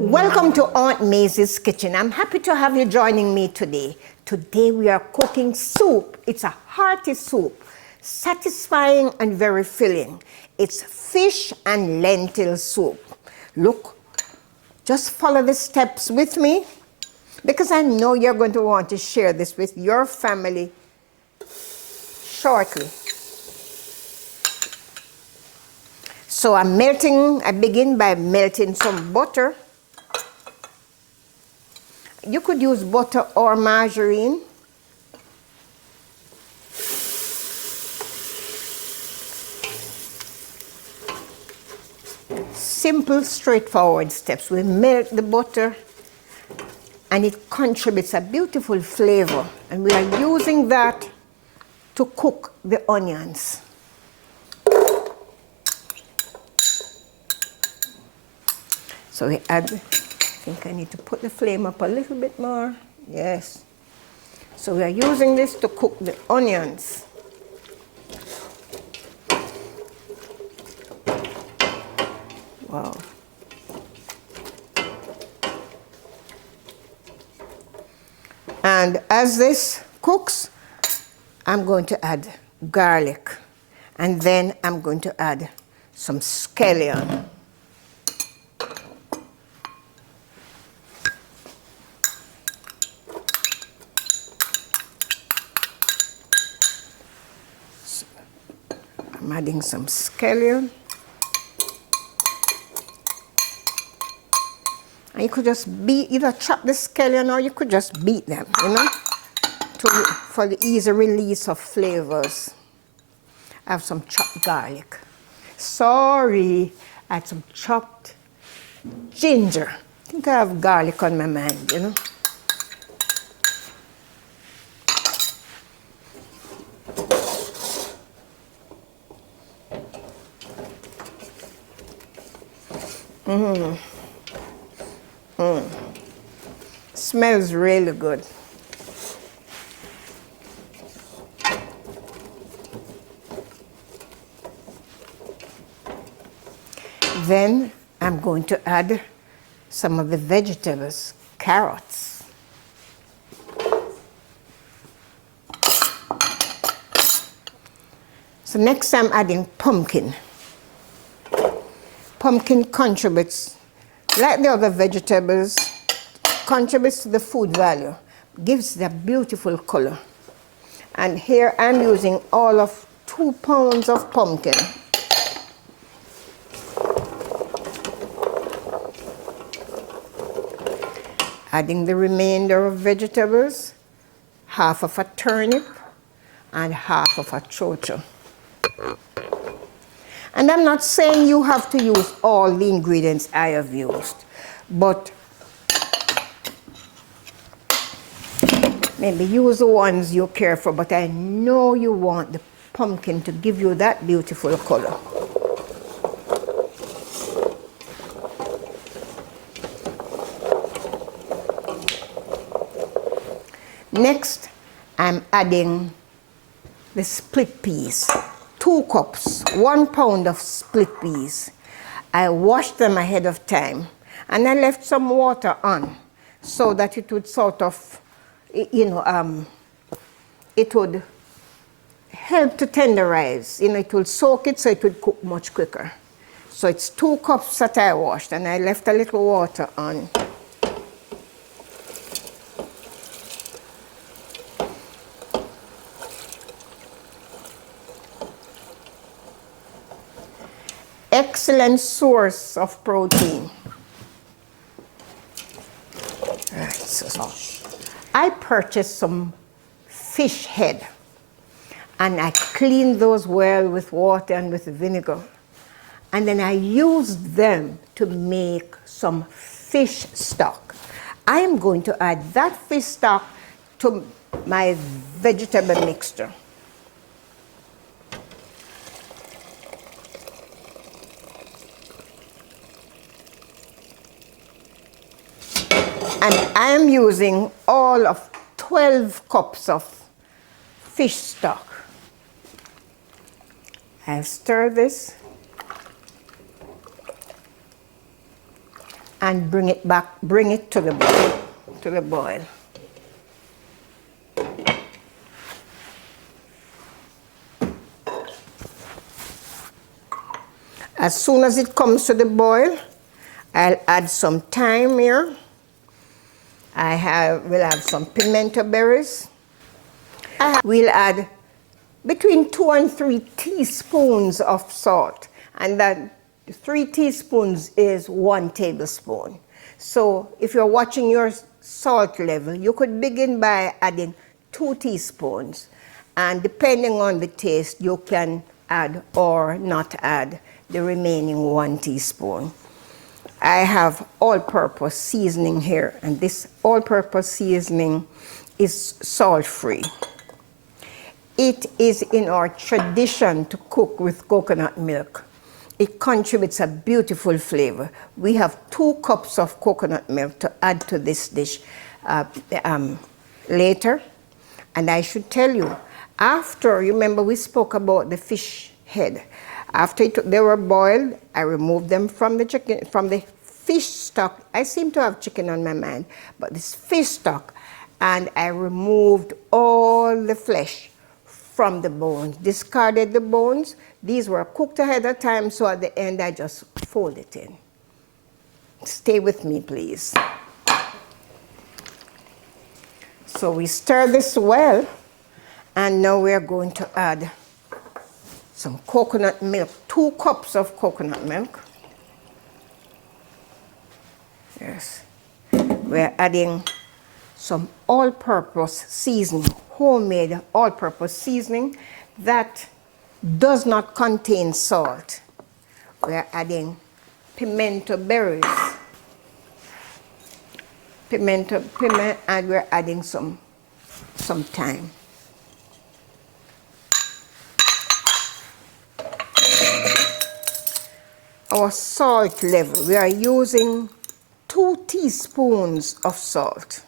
Welcome to Aunt Mazie's Kitchen. I'm happy to have you joining me today. Today we are cooking soup. It's a hearty soup, satisfying and very filling. It's fish and lentil soup. Look, just follow the steps with me because I know you're going to want to share this with your family shortly. So I begin by melting some butter. You could use butter or margarine. Simple, straightforward steps. We melt the butter and it contributes a beautiful flavor. And we are using that to cook the onions. So we add, I think I need to put the flame up a little bit more. Yes. So we are using this to cook the onions. Wow. And as this cooks, I'm going to add garlic. And then I'm going to add some scallion. So I'm adding some scallion. And you could just either chop the scallion or you could just beat them, you know, for the easy release of flavors. I have some chopped garlic. Sorry, I had some chopped ginger. I think I have garlic on my mind, you know. Smells really good. Then I'm going to add some of the vegetables, carrots. So next I'm adding pumpkin. Pumpkin contributes, like the other vegetables, contributes to the food value, gives the beautiful color. And here I'm using all of 2 pounds of pumpkin. Adding the remainder of vegetables, half of a turnip and half of a Cho Cho. And I'm not saying you have to use all the ingredients I have used, but maybe use the ones you care for, but I know you want the pumpkin to give you that beautiful color. Next, I'm adding the split peas. 2 cups, 1 pound of split peas. I washed them ahead of time and I left some water on so that it would sort of, you know, it would help to tenderize. You know, it will soak it so it would cook much quicker. So it's 2 cups that I washed and I left a little water on. Excellent source of protein. Right, so I purchased some fish head and I cleaned those well with water and with vinegar. And then I used them to make some fish stock. I am going to add that fish stock to my vegetable mixture. And I am using all of 12 cups of fish stock. I'll stir this and bring it back, bring it to the boil. As soon as it comes to the boil, I'll add some thyme here. We'll have some pimento berries. We'll add between 2 and 3 teaspoons of salt, and that 3 teaspoons is 1 tablespoon. So if you're watching your salt level, you could begin by adding 2 teaspoons, and depending on the taste, you can add or not add the remaining 1 teaspoon. I have all-purpose seasoning here, and this all-purpose seasoning is salt-free. It is in our tradition to cook with coconut milk. It contributes a beautiful flavor. We have 2 cups of coconut milk to add to this dish later. And I should tell you, after, remember we spoke about the fish head. After they were boiled, I removed them from the chicken, from the fish stock. I seem to have chicken on my mind, but this fish stock, and I removed all the flesh from the bones, discarded the bones. These were cooked ahead of time, so at the end I just fold it in. Stay with me, please. So we stir this well, and now we're going to add some coconut milk, 2 cups of coconut milk. Yes. We're adding some all-purpose seasoning, homemade all-purpose seasoning that does not contain salt. We're adding pimento berries, piment, and we're adding some thyme. Our salt level, we are using 2 teaspoons of salt.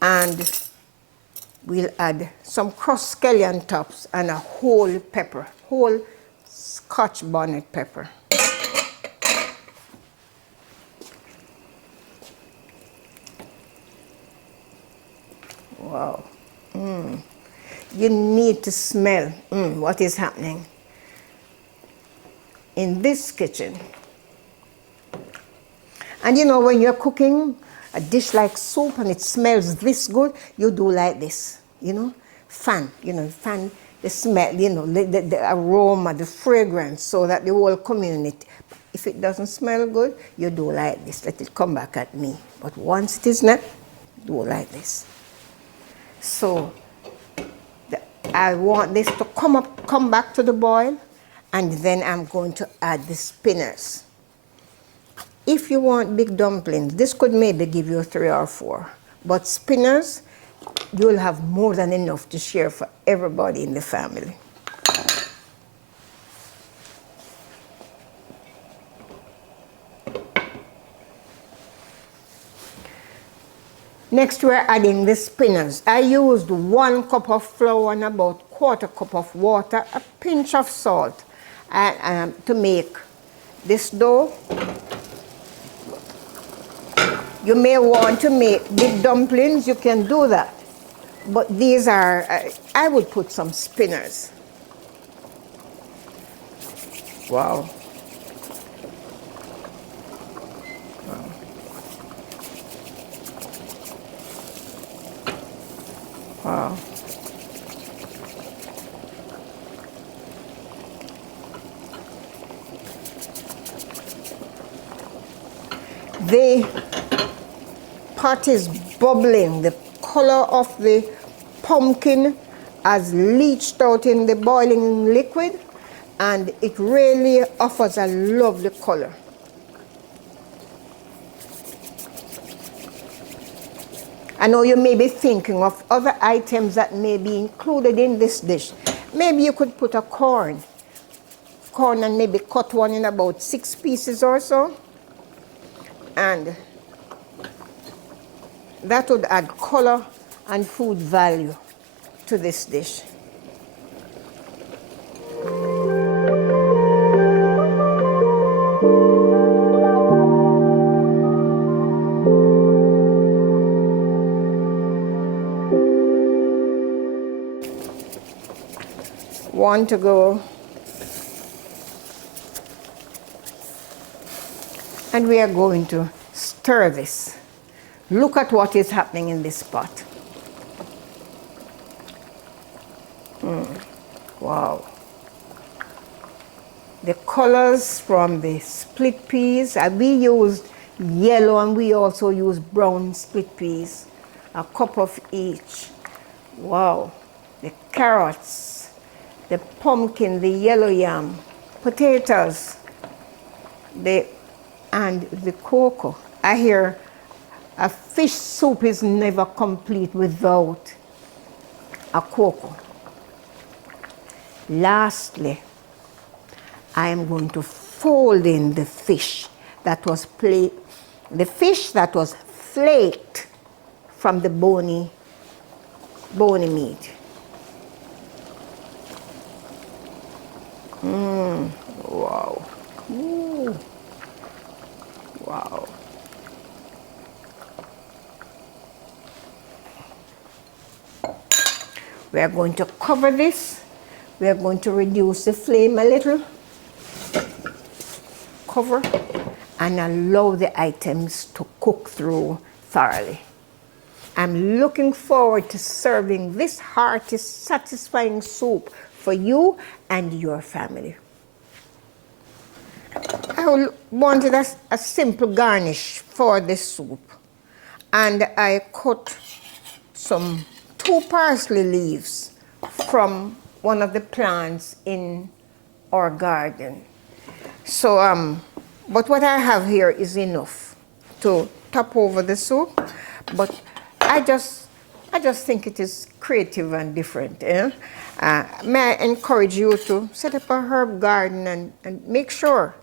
And we'll add some crushed scallion tops and a whole pepper, whole Scotch bonnet pepper. Wow. You need to smell what is happening in this kitchen. And you know, when you're cooking a dish like soup and it smells this good, you do like this, you know, fan the smell, you know, the aroma, the fragrance, so that the whole community, if it doesn't smell good, you do like this, let it come back at me. But once it is not, do like this. So I want this to come back to the boil, and then I'm going to add the spinners. If you want big dumplings, this could maybe give you 3 or 4. But spinners, you'll have more than enough to share for everybody in the family. Next, we're adding the spinners. I used 1 cup of flour and about 1/4 cup of water, a pinch of salt, to make this dough. You may want to make big dumplings, you can do that. But these are, I would put some spinners. Wow. Wow. The pot is bubbling. The color of the pumpkin has leached out in the boiling liquid, and it really offers a lovely color. I know you may be thinking of other items that may be included in this dish. Maybe you could put a corn and maybe cut one in about 6 pieces or so. And that would add color and food value to this dish. One to go. And we are going to stir this. Look at what is happening in this pot. Wow. The colors from the split peas, we used yellow and we also used brown split peas, a cup of each. Wow. The carrots, the pumpkin, the yellow yam, potatoes, and the coco. I hear a fish soup is never complete without a coco. Lastly, I am going to fold in the fish that was flaked from the bony meat. Wow. Ooh. Wow. We are going to cover this. We are going to reduce the flame a little. Cover and allow the items to cook through thoroughly. I'm looking forward to serving this hearty, satisfying soup for you and your family. I wanted a simple garnish for this soup, and I cut two parsley leaves from one of the plants in our garden. So, but what I have here is enough to top over the soup, but I just think it is creative and different. May I encourage you to set up a herb garden and make sure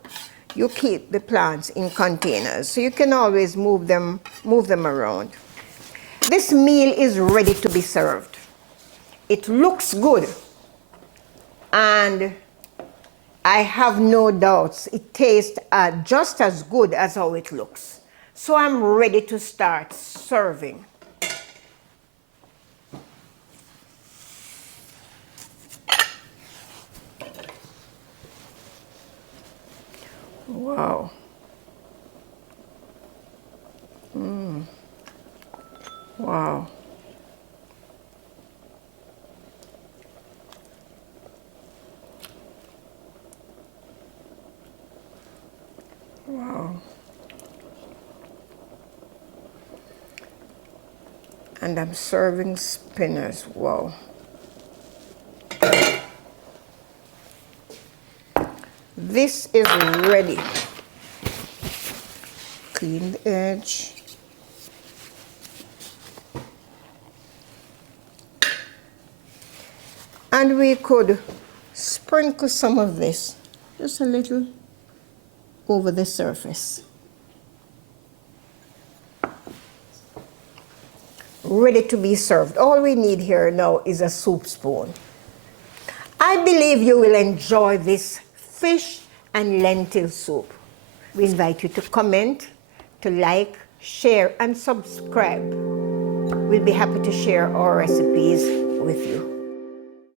you keep the plants in containers so you can always move them around. This meal is ready to be served. It looks good, and I have no doubts it tastes just as good as how it looks. So I'm ready to start serving. Wow. Wow. Wow. And I'm serving spinners. Wow. This is ready. Clean the edge. And we could sprinkle some of this, just a little, over the surface. Ready to be served. All we need here now is a soup spoon. I believe you will enjoy this fish and lentil soup. We invite you to comment, to like, share, and subscribe. We'll be happy to share our recipes